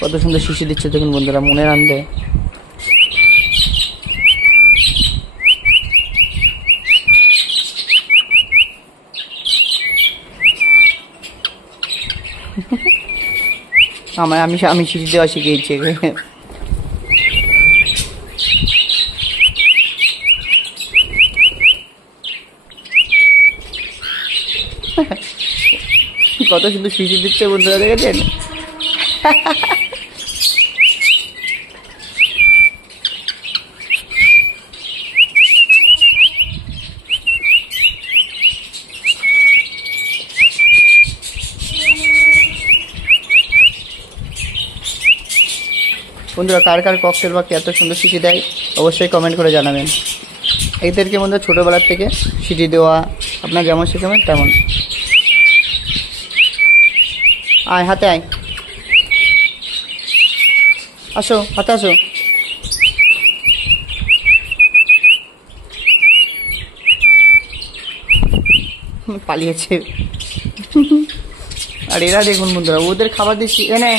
কত সুন্দর শিশি দিচ্ছে দেখুন বন্ধুরা, মনের আনন্দে। আমি শিশি দেওয়া শিখিয়েছি। কত সুন্দর শিশি দিচ্ছে বন্ধুরা, দেখেছেন? বন্ধুরা কার কার ককটেল পাখি এত সুন্দর শিশি দেয় অবশ্যই কমেন্ট করে জানাবেন। এদেরকে বন্ধুরা ছোটোবেলার থেকে শিশি দেওয়া আপনার যেমন শেখাবেন তেমন। আয় হাতে আয়, আসো হাতে আসো। পালিয়েছে। আর এরা দেখুন বন্ধুরা, ওদের খাবার দিচ্ছি, এনে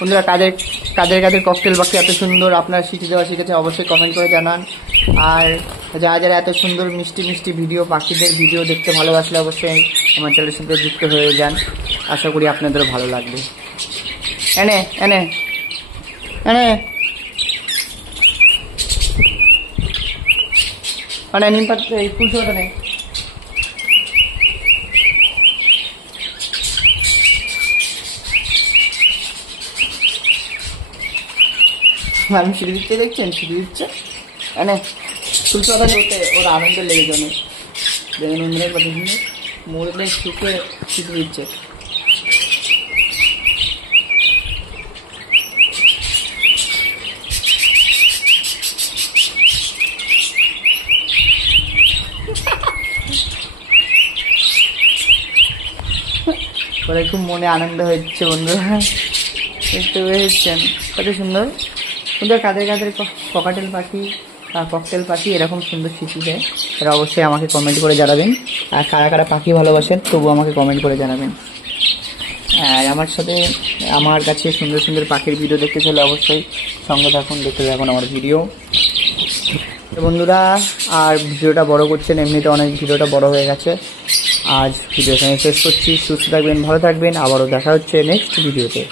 বন্ধুরা কাদের কাদের কাদের ককটেল পাখি এত সুন্দর আপনারা শিখে দেওয়া শিখেছে অবশ্যই কমেন্ট করে জানান। আর যারা যারা এত সুন্দর মিষ্টি মিষ্টি ভিডিও, পাখিদের ভিডিও দেখতে ভালোবাসলে অবশ্যই আমার চ্যানেলের সাথে যুক্ত হয়ে যান। আশা করি আপনাদেরও ভালো লাগবে। এনে এনে এনে মানে নিম পাতা, এই ফুলশোটা নেই। আমি সিঁড়ি দিচ্ছে, দেখছেন সিঁড়ি দিচ্ছে, এনে ফুলশোটা নিতে ওর আনন্দ লেগে যাবে। দেখেন অন্যরা কত সুন্দর মরলে শুকে সিঁড়ি দিচ্ছে। ওরা খুব মনে আনন্দ হচ্ছে বন্ধুরা, দেখতে পেয়েছেন কত সুন্দর সুন্দর কাদের কাদের ককাটেল পাখি বা ককটেল পাখি এরকম সুন্দর শিশি দেয়। এরা অবশ্যই আমাকে কমেন্ট করে জানাবেন। আর কারা কারা পাখি ভালোবাসেন তবু আমাকে কমেন্ট করে জানাবেন। আর আমার সাথে আমার কাছে সুন্দর সুন্দর পাখির ভিডিও দেখতে চাইলে অবশ্যই সঙ্গে থাকুন, দেখতে থাকুন আমার ভিডিও। বন্ধুরা আর ভিডিওটা বড় করছেন, এমনিতে অনেক ভিডিওটা বড় হয়ে গেছে। আজ ভিডিও এখানে শেষ করছি। সুস্থ থাকবেন, ভালো থাকবেন, আবারও দেখা হচ্ছে নেক্সট ভিডিওতে।